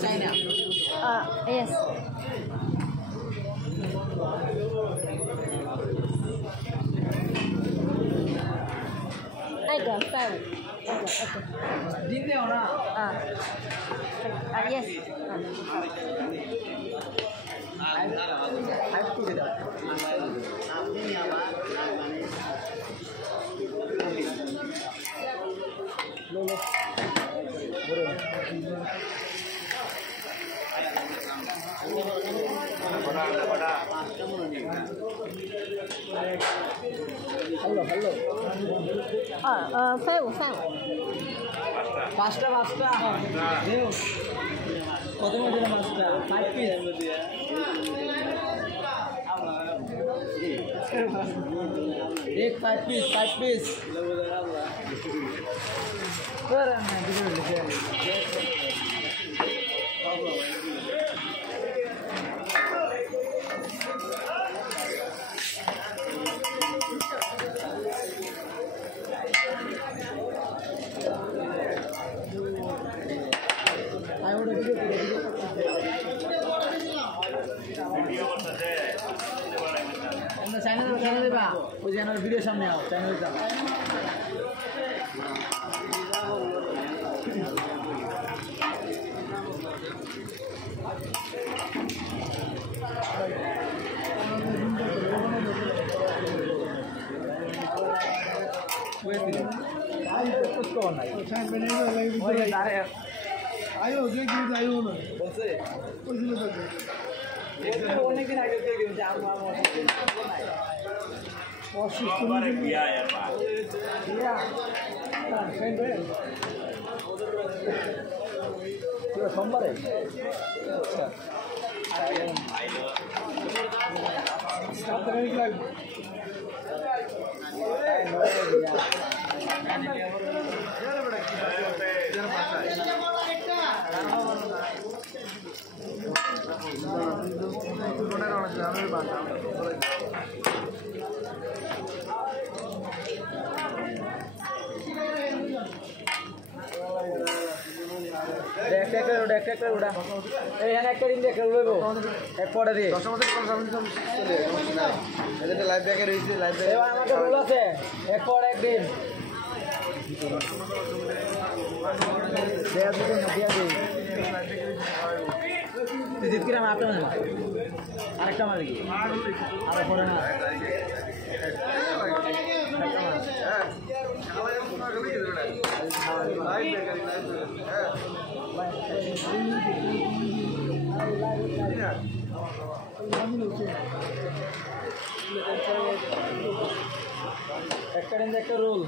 China. Yes. I got five. Okay. Didn't you know? Yes. I put it up. No. Hello. Five. Pasta. কত মজা মাছটা 5 piece एक 5 piece कर ना दिखो लिखे I would have channel deba ওই channel ভিডিও সামনে আও চ্যানেলটা আয়ো যে কি আয়ো না বলছে ওইগুলো থাকে অনেকদিন আগে থেকে কিন্তু আমরা অসুস্থ মানে বিয়া यार বিয়া ফ্রেন্ড রে তো সোমবারে আচ্ছা আইলো স্টার্ট করে কি লাগবে একটা উড়া এই এখানে একটা দিন দেখে লইবো এক পড়ে দিয়ে 10 মধ্যে কোন সামনে চলে এদের লাইভ ব্যাকে রইছে লাইভ ব্যাকে এবার আমাদের রুল আছে এক পড়ে এক দিন দেয়া দিন নদিয়া দেই জিত কিরাম আপনার আরেকটা মার কি আর পড়ে না একটা রোল